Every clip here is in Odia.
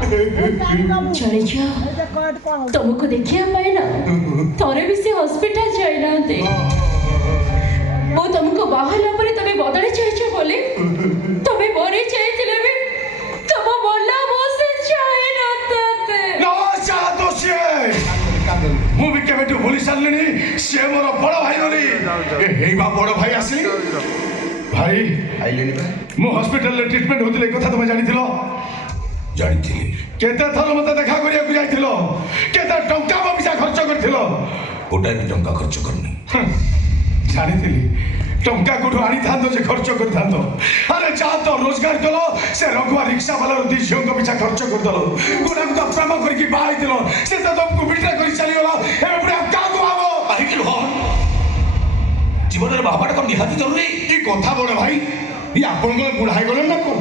चले जाओ तुमको देखिए पाए ना थोड़े भी से हॉस्पिटल जाए ना दे वो तुमको बाहर ला पड़े तबे बदले चाहिए बोले तबे बोरे चाहिए तिले भी तब बोला वो से चाहे ना ताते ना चाह तो से ମୁଁ ବି କେବେଠୁ ଭୁଲି ସାରିଲିଣି ସେ ମୋର ବଡ଼ ଭାଇ ବୋଲି ହେଇ ବା ବଡ଼ ଭାଇ ଆସିଲି ଭାଇ ଆଇଲେଣି ବା ମୁଁ ହସ୍ପିଟାଲରେ ଟ୍ରିଟମେଣ୍ଟ ହେଉଥିଲି ଏ କଥା ତମେ ଜାଣିଥିଲ ଜାଣିଥିଲି କେତେ ଥର ମୋତେ ଦେଖା କରିବାକୁ ଯାଇଥିଲ କେତେ ଟଙ୍କା ମୋ ପିଛା ଖର୍ଚ୍ଚ କରିଥିଲ ଗୋଟାଏ ବି ଟଙ୍କା ଖର୍ଚ୍ଚ କରିନି ଜାଣିଥିଲି ଟଙ୍କା କୋଉଠୁ ଆଣିଥାନ୍ତ ଯେ ଖର୍ଚ୍ଚ କରିଥାନ୍ତ ଆରେ ଯାହା ତ ରୋଜଗାର କଲ ସେ ରଘୁଆ ରିକ୍ସା ବାଲାର ଦି ଝିଅଙ୍କ ପିଛା ଖର୍ଚ୍ଚ କରିଦେଲ ଗୁଡ଼ାକୁ ତ ପ୍ରେମ କରିକି ବାହା ହେଇଥିଲ ସେ ତ ତମକୁ ବିଟ୍ରେ କରି ଚାଲିଗଲା ଏବେ ପୁଣି ଆଉ କାହାକୁ ଭାବ କାହିଁକି ନୁହଁ ଜୀବନରେ ବାହାବାଟା କ'ଣ ନିହାତି ଜରୁରୀ ଏ କଥା ବଡ଼ ଭାଇ ଇଏ ଆପଣଙ୍କର ବୁଢ଼ା ହେଇଗଲେଣି ନା କ'ଣ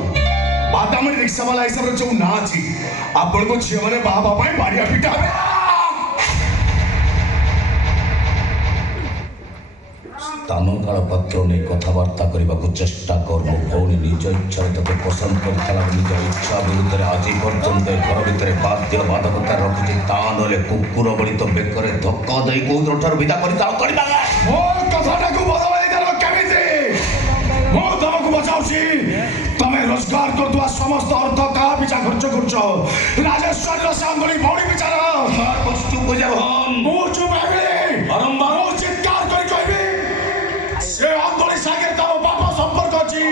ବାଦାମୀ ରିକ୍ସା ବାଲା ହିସାବରେ ଯୋଉ ନାଁ ଅଛି ଆପଣଙ୍କ ଝିଅମାନେ ବାହା ହେବା ପାଇଁ ବାଡ଼ିଆ ପିଟା ହେବେ ସ୍ଥାନ କାଳ ପାତ୍ର ନେଇ କଥାବାର୍ତ୍ତା କରିବାକୁ ଚେଷ୍ଟା କର ମୋ ଭଉଣୀ ନିଜ ଇଚ୍ଛାରେ ତତେ ପସନ୍ଦ କରିଥିଲା ନିଜ ଇଚ୍ଛା ବିରୁଦ୍ଧରେ ଆଜି ପର୍ଯ୍ୟନ୍ତ ଘର ଭିତରେ ବାଧ୍ୟ ବାଧକତା ରଖିଛି ତା ନହେଲେ କୁକୁର ଭଳି ତ ବେକରେ ଧକ୍କା ଦେଇ କୋଉଠାରୁ ବିଦା କରି ତାକୁ କରିବା ମୋ କଥାଟାକୁ ବଦଳାଇ ଦେଲ କେମିତି ମୁଁ ତମକୁ ବଚାଉଛି ତମେ ରୋଜଗାର କରୁଥିବା ସମସ୍ତ ଅର୍ଥ କାହା ପିଛା ଖର୍ଚ୍ଚ କରୁଛ ରାଜେଶ୍ୱରୀର ସାଙ୍ଗଳି ଭଉଣୀ ପିଛାର ମୁଁ ଚୁପ ହେବି ମୁଁ ଚିତ୍କାର କରି କହିବି ସେ ଅଙ୍ଗଳି ସାଙ୍ଗରେ ତମ ବାପ ସମ୍ପର୍କ ଅଛି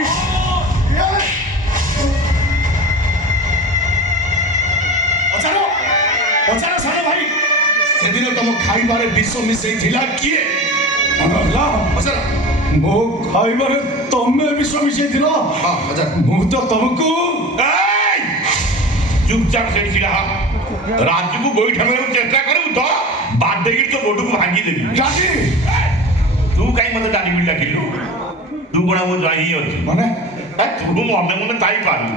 ପଚାର ସାନ ଭାଇ ସେଦିନ ତମ ଖାଇବାରେ ବିଷ ମିଶେଇଥିଲା କିଏ ପଚାର ମୋ ଖାଇବାରେ ତମେ ବିଷ ମିଶେଇଥିଲ ମୁଁ ତ ତମକୁ ଚୁପଚାପ ସେଠି ଛିଡ଼ା ରାଜୁକୁ ଗୋଇଠା ମାରିବାକୁ ଚେଷ୍ଟା କରିବୁ ତ ବାଡ଼େଇକି ତୋ ଗୋଡ଼କୁ ଭାଙ୍ଗିଦେବି ରାଜି ତୁ କାହିଁ ମତେ ଡାଲି ବିଲି ଡାକିଲୁ ତୁ କ'ଣ ମୋ ଜ୍ୱାଇଁ ଅଛୁ ମାନେ ତୁ ମନେ ମନେ ଥାଇପାରୁ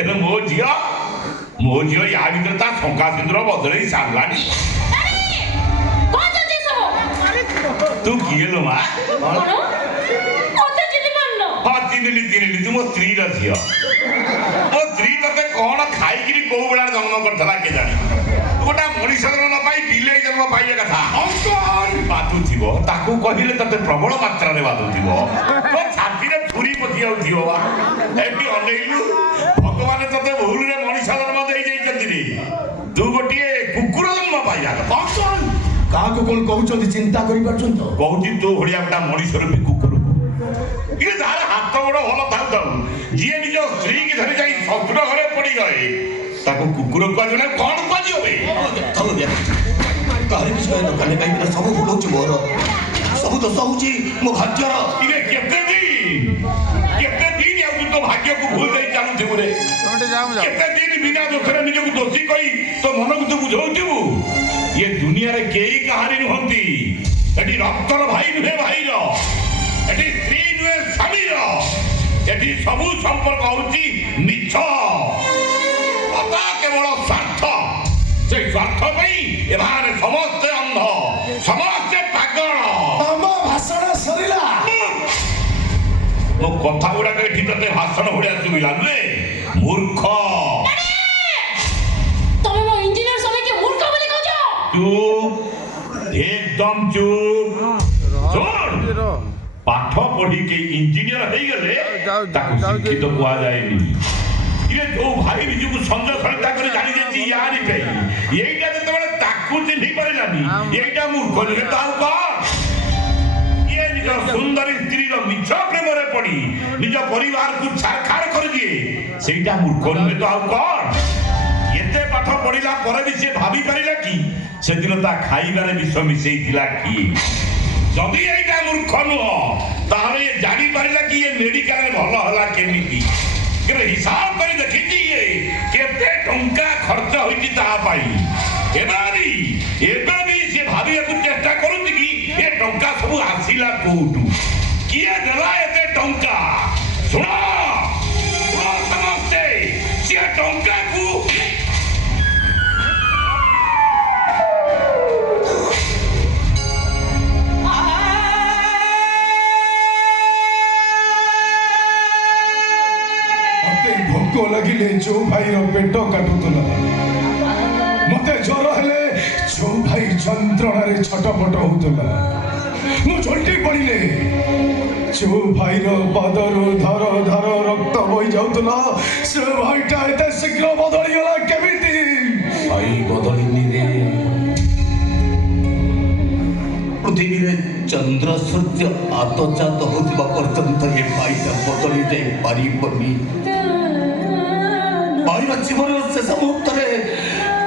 ଏବେ ମୋ ଝିଅ ୟା ଭିତରେ ତା ଶଙ୍କା ସିନ୍ଦୁର ବଦଳେଇ ସାରିଲାଣି ତୁ କିଏ ଲୋ ମା ହଁ ଚିହ୍ନିଲି ତୁ ମୋ ସ୍ତ୍ରୀର ଝିଅ ମୋ ସ୍ତ୍ରୀ ତତେ କ'ଣ ଖାଇକିରି କୋଉ ବେଳାରେ ଜନ୍ମ କରିଥିଲା କେଜାଣି ଗୋଟା ମଣିଷ ଜନ୍ମ ନ ପାଇ ବିଲେଇ ଜନ୍ମ ପାଇବା କଥା ବାଧୁଥିବ ତାକୁ କହିଲେ ତତେ ପ୍ରବଳ ମାତ୍ରାରେ ବାଧୁଥିବ ତୋ ଛାତିରେ ଛୁରୀ ପଶି ଯାଉଥିବ ଏଠି ଅନେଇଲୁ ଭଗବାନ ତତେ ଭୁଲରେ ମଣିଷ ଜନ୍ମ ଦେଇଯାଇଛନ୍ତି ରେ ତୁ ଗୋଟିଏ କୁକୁର ଜନ୍ମ ପାଇବା କଥା କାହାକୁ କ'ଣ କହୁଛନ୍ତି ଚିନ୍ତା କରିପାରୁଛନ୍ତି ତ କହୁଛି ତୋ ଭଳିଆ ଗୋଟା ମଣିଷ ରୂପୀ କୁକୁର ଇଏ ଯାହାର ହାତ ଗୋଡ଼ ଭଲ ଥାଉ ଥାଉ ଯିଏ ନିଜ ସ୍ତ୍ରୀକି ଧରି ଯାଇ ଶତ୍ରୁର ଘରେ ପଡ଼ିଗଲେ ତାକୁ କୁକୁର କୁହାଯିବ ନା କ'ଣ କୁହାଯିବ କାହାରି କିଛି କହିବା ଦରକାର ନାହିଁ କାହିଁକି ନା ସବୁ ଭୁଲ ହଉଛି ମୋର ସବୁ ଦୋଷ ହଉଛି ମୋ ଭାଗ୍ୟର ଇରେ କେତେ ଦିନ ଆଉ ତୁ ତୋ ଭାଗ୍ୟକୁ ଭୁଲ ଦେଇ ଚାଲୁଥିବୁ ରେ କେତେ ଦିନ ବିନା ଦୋଷରେ ନିଜକୁ ଦୋଷୀ କହି ତୋ ମନକୁ ତୁ ବୁଝଉଥିବୁ ଇଏ ଦୁନିଆରେ କେହି କାହାରି ନୁହନ୍ତି ଏଠି ରକ୍ତର ଭାଇ ନୁହେଁ ଭାଇର ଏଠି ସ୍ତ୍ରୀ ନୁହେଁ ସ୍ୱାମୀର ଏଠି ସବୁ ସମ୍ପର୍କ ହଉଛି ମିଛ କେବଳ ସ୍ୱାର୍ଥ ସେଇ ସ୍ୱାର୍ଥ ପାଇଁ ଏମାନେ ସମସ୍ତେ ଅନ୍ଧ ସମସ୍ତେ ପାଗଳ ତମ ଭାଷଣ ସରିଲା ମୋ କଥା ଗୁଡାକ ଏଠି ତତେ ଭାଷଣ ଭଳିଆ ଶୁଭିଲା ନୁହେଁ ମୂର୍ଖ ତମେ ମୋ ଇଞ୍ଜିନିୟର ସବାଇକେ ମୂର୍ଖ ବୋଲି କହୁଛ ଚୁପ୍ ଏକଦମ ଚୁପ୍ ଶୁଣ ପାଠ ପଢିକି ଇଞ୍ଜିନିୟର ହେଇଗଲେ ତାକୁ ଶିକ୍ଷିତ କୁହାଯାଏନି ଇଏ ଯୋଉ ଭାଇ ନିଜକୁ ସଞ୍ଜ ସଳିତା କରି ଜାଣି ଯାଇଛି ୟାରି ପାଇଁ ଏଇଟା ଯେତେବେଳେ ତାକୁ ଚିହ୍ନି ପାରିଲାନି ଏଇଟା ମୂର୍ଖ ନୁହେଁ ତ ଆଉ କ'ଣ ଇଏ ନିଜ ସୁନ୍ଦରୀ ସ୍ତ୍ରୀର ମିଛ ପ୍ରେମରେ ପଡି ନିଜ ପରିବାରକୁ ଛାରଖାର କରିଦିଏ ସେଇଟା ମୂର୍ଖ ନୁହେଁ ତ ଆଉ କ'ଣ ଏତେ ପାଠ ପଢିଲା ପରେ ବି ସେ ଭାବି ପାରିଲା କି ସେଦିନ ତା ଖାଇବାରେ ବିଷ ମିଶେଇଥିଲା କିଏ ଯଦି ଏଇଟା ମୂର୍ଖ ନୁହଁ ତାହେଲେ ଇଏ ଜାଣିପାରିଲା କି ଇଏ ମେଡିକାଲରେ ଭଲ ହେଲା କେମିତି କେବେ ହିସାବ କରି ଦେଖିଛି ଇଏ କେତେ ଟଙ୍କା ଖର୍ଚ୍ଚ ହୋଇଛି ତା ପାଇଁ ଏବେ ବି ସେ ଭାବିବାକୁ ଚେଷ୍ଟା କରୁଛି କି ଏ ଟଙ୍କା ସବୁ ଆସିଲା କୋଉଠୁ କିଏ ଦେଲା ଏତେ ଟଙ୍କା ଶୁଣ ସମସ୍ତେ ସେ ଟଙ୍କାକୁ ଭୋକ ଲାଗିଲେ ଯୋଉ ଭାଇର ପେଟ କାଟୁଥିଲା ମତେ ଜ୍ୱର ହେଲେ ଯୋଉ ଭାଇ ଯନ୍ତ୍ରଣାରେ ଛଟପଟ ହଉଥିଲା ମୁଁ ଝୋଟି ପଡ଼ିଲେ ଯୋଉ ଭାଇର ପାଦରୁ ଧର ଧର ରକ୍ତ ବହି ଯାଉଥିଲା ସେ ଭାଇଟା ଏତେ ଶୀଘ୍ର ବଦଳିଗଲା କେମିତି? ଭାଇ ବଦଳିନି ରେ। ପୃଥିବୀରେ ଚନ୍ଦ୍ର ସୂର୍ଯ୍ୟ ଆତଜାତ ହେଉଥିବା ପର୍ଯ୍ୟନ୍ତ ଏ ଭାଇଟା ବଦଳି ଯାଇପାରିବନି। ଭାଇର ଜୀବନର ଶେଷ ମୁହୂର୍ତ୍ତରେ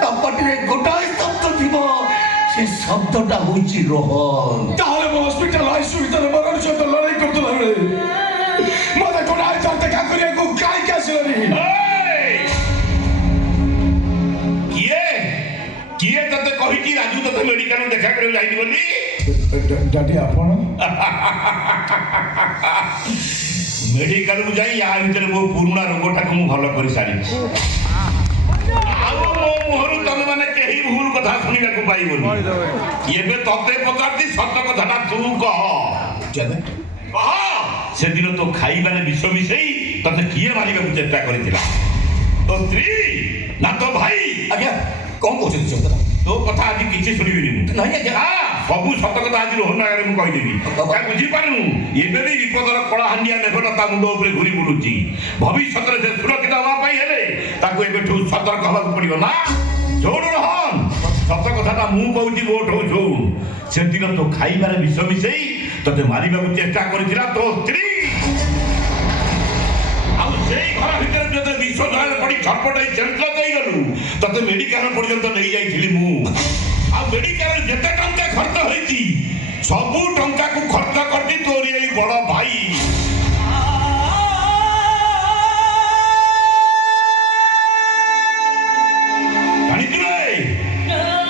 ତା ପାଟିରେ ଗୋଟାଏ ଶବ୍ଦ ଥିବ, ସେ ଶବ୍ଦଟା ହଉଛି ରୋହନ। ତାହେଲେ ମୁଁ ହସ୍ପିଟାଲ ଆଇସିୟୁ ଭିତରେ ମରଣ ସହିତ ଲଢ଼େଇ କରୁଥିଲା ବେଳେ ମତେ ଗୋଟାଏ ଥର ଦେଖା କରିବାକୁ କାହିଁକି ଆସିଲନି? କିଏ ତତେ କହିଛି ରାଜୁ ତତେ ମେଡିକାଲ ଦେଖା କରିବାକୁ ଯାଇନି ବୋଲି? ଡାଡି ଆପଣ ମେଡିକାଲକୁ ଯାଇ ୟା ଭିତରେ ମୋ ପୁରୁଣା ରୋଗଟାକୁ ମୁଁ ଭଲ କରିସାରିଛି। ଆଉ ମୋ ମୁହଁରୁ ତମେ ମାନେ କେହି ଭୁଲ କଥା ଶୁଣିବାକୁ ପାଇବନି। ଏବେ ତତେ ପଚାରୁଛି ସତ କଥାଟା ତୁ କହ। କହ ସେଦିନ ତୋ ଖାଇବାରେ ବିଷ ମିଶେଇ ତତେ କିଏ ମାରିବାକୁ ଚେଷ୍ଟା କରିଥିଲା? ତୋ ସ୍ତ୍ରୀ ନା ତୋ ଭାଇ? ଆଜ୍ଞା କଣ କହୁଛନ୍ତି? ତୋ କଥା ଆଜି କିଛି ଶୁଣିବିନି ମୁଁ। ନାଇଁ ଆଜ୍ଞା ସବୁ ସତ କଥା ଆଜି ରୋହନ ଆଗରେ ମୁଁ କହିଦେବି। ବୁଝିପାରୁନୁ ଏବେ ବି ବିପଦର କଳାହାଣ୍ଡିଆ ମେଘଟା ତା ମୁଣ୍ଡ ଉପରେ ଘୁରି ବୁଲୁଛି। ଭବିଷ୍ୟତରେ ସେ ସୁରକ୍ଷିତ ହେବା ପାଇଁ ହେଲେ ତାକୁ ଏବେଠୁ ସତର୍କ ହେବାକୁ ପଡିବ ନା? ଶୁଣୁ ରୋହନ, ସତ କଥାଟା ମୁଁ କହୁଛି ମୋଠୁ ଶୁଣ। ସେଦିନ ତୋ ଖାଇବାରେ ବିଷ ମିଶେଇ ତତେ ମାରିବାକୁ ଚେଷ୍ଟା କରିଥିଲା ତୋ ସ୍ତ୍ରୀ। ଆଉ ସେଇ ଘର ଭିତରେ ତତେ ବିଷ ଝାଳରେ ପଡି ଛଟପଟ ଚେଞ୍ଚଳ ଦେଇଗଲୁ। ତତେ ମେଡିକାଲ ପର୍ଯ୍ୟନ୍ତ ନେଇଯାଇଥିଲି ମୁଁ। ଆଉ ମେଡିକାଲରେ ଯେତେ ଟଙ୍କା ଖର୍ଚ୍ଚ ହେଇଛି ସବୁ ଟଙ୍କାକୁ ଖର୍ଚ୍ଚ କରିଛି ତୋରି ଏଇ ବଡ ଭାଇ। ଜାଣିଛୁ ରେ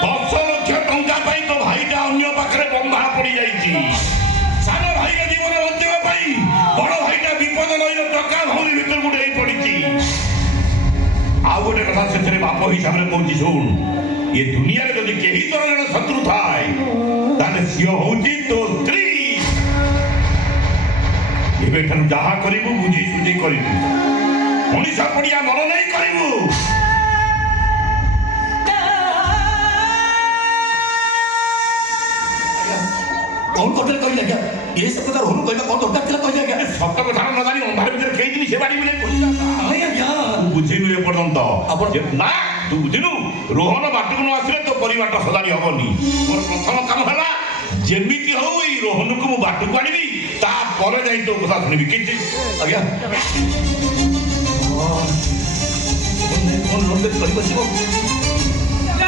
10 ଲକ୍ଷ ଟଙ୍କା ପାଇଁ ତୋ ଭାଇଟା ଅନ୍ୟ ପାଖରେ ବନ୍ଧା ପଡିଯାଇଛି। ସାନ ଭାଇର ଜୀବନ ବଞ୍ଚିବା ପାଇଁ ବଡ ଭାଇଟା ବିପଦ ନଈର ଚକା ଭଉଣୀ ଭିତରକୁ ଡେଇଁ ପଡିଛି। ଆଉ ଗୋଟେ କଥା ସେଥିରେ ବାପ ହିସାବରେ କହୁଛି ଶୁଣ। ଏ ଦୁନିଆରେ ଯଦି କେହି ତୋର ଜଣେ ଶତ୍ରୁ ଥାଏ ତାହେଲେ ସିଏ ହଉଛି ତୋ ସ୍ତ୍ରୀ। ଏବେଠାରୁ ଯାହା କରିବୁ ବୁଝି ସୁଝି କରିବୁ। ମଣିଷ ପଡିଆ ମନ ନେଇ କରିବୁ। କଣ କରୁଥିଲେ କହିଲେ ଆଜ୍ଞା? ଏ ସବୁ କଥା ରୋହନ କହିବା କଣ ଦରକାର ଥିଲା କହିଲେ ଆଜ୍ଞା? ସତ କଥା ନ ଜାଣି ଅନ୍ଧାର ଭିତରେ ଖେଳିଥିଲି ସେ ବାଡ଼ି ବୁଲେଇ ପଡ଼ିଲା। ନାଇଁ ଆଜ୍ଞା ବୁଝିନୁ ଏପର୍ଯ୍ୟନ୍ତ ଆପଣ- ନା ତୁ ବୁଝିନୁ ରୋହନ ବାଟକୁ ନ ଆସିଲେ ତୋ ପରିବାରଟା ସଜାଡ଼ି ହବନି। ମୋର ପ୍ରଥମ କାମ ହେଲା ଯେମିତି ହଉ ଏଇ ରୋହନକୁ ମୁଁ ବାଟକୁ ଆଣିବି, ତାପରେ ଯାଇ ତୋ କଥା ଶୁଣିବି। କିଛି ଆଜ୍ଞା ରୋହନ କରି ବସିବ